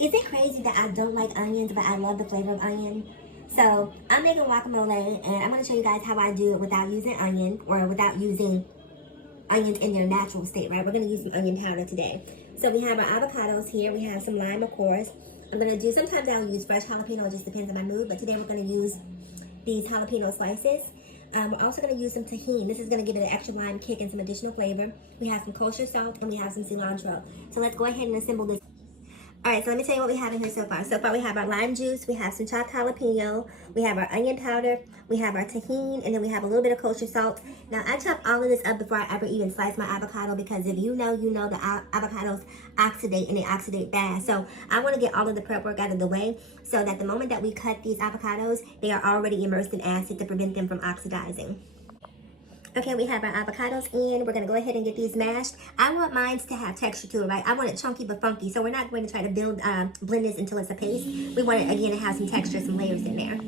Is it crazy that I don't like onions, but I love the flavor of onion? So I'm making guacamole, and I'm going to show you guys how I do it without using onion, or without using onions in their natural state, right? We're going to use some onion powder today. So we have our avocados here. We have some lime, of course. I'm going to do, sometimes I'll use fresh jalapeno. It just depends on my mood. But today we're going to use these jalapeno slices. We're also going to use some tahini. This is going to give it an extra lime kick and some additional flavor. We have some kosher salt, and we have some cilantro. So let's go ahead and assemble this. All right, so let me tell you what we have in here so far. So far, we have our lime juice, we have some chopped jalapeno, we have our onion powder, we have our tahini, and then we have a little bit of kosher salt. Now, I chop all of this up before I ever even slice my avocado, because if you know, you know the avocados oxidate, and they oxidate fast. So I want to get all of the prep work out of the way, so that the moment that we cut these avocados, they are already immersed in acid to prevent them from oxidizing. Okay, we have our avocados in. We're going to go ahead and get these mashed. I want mine to have texture to it, right? I want it chunky but funky. So we're not going to try to blend this until it's a paste. We want it, again, to have some texture, some layers in there.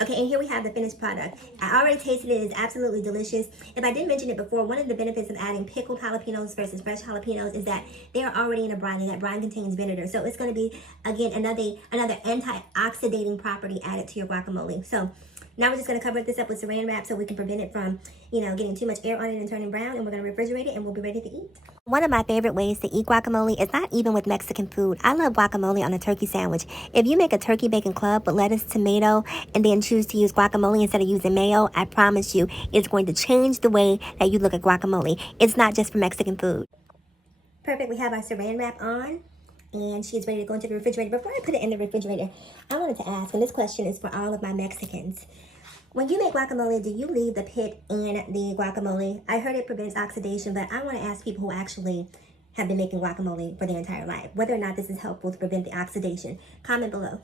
Okay, and here we have the finished product. I already tasted it. It's absolutely delicious. If I didn't mention it before, one of the benefits of adding pickled jalapenos versus fresh jalapenos is that they are already in a brine, and that brine contains vinegar. So it's going to be, again, another antioxidating property added to your guacamole. So now we're just going to cover this up with saran wrap so we can prevent it from, getting too much air on it and turning brown. And we're going to refrigerate it, and we'll be ready to eat. One of my favorite ways to eat guacamole is not even with Mexican food. I love guacamole on a turkey sandwich. If you make a turkey bacon club with lettuce, tomato, and then choose to use guacamole instead of using mayo, I promise you it's going to change the way that you look at guacamole. It's not just for Mexican food. Perfect. We have our saran wrap on, and she's ready to go into the refrigerator. Before I put it in the refrigerator, I wanted to ask, and this question is for all of my Mexicans. When you make guacamole, do you leave the pit in the guacamole? I heard it prevents oxidation, but I want to ask people who actually have been making guacamole for their entire life, whether or not this is helpful to prevent the oxidation. Comment below.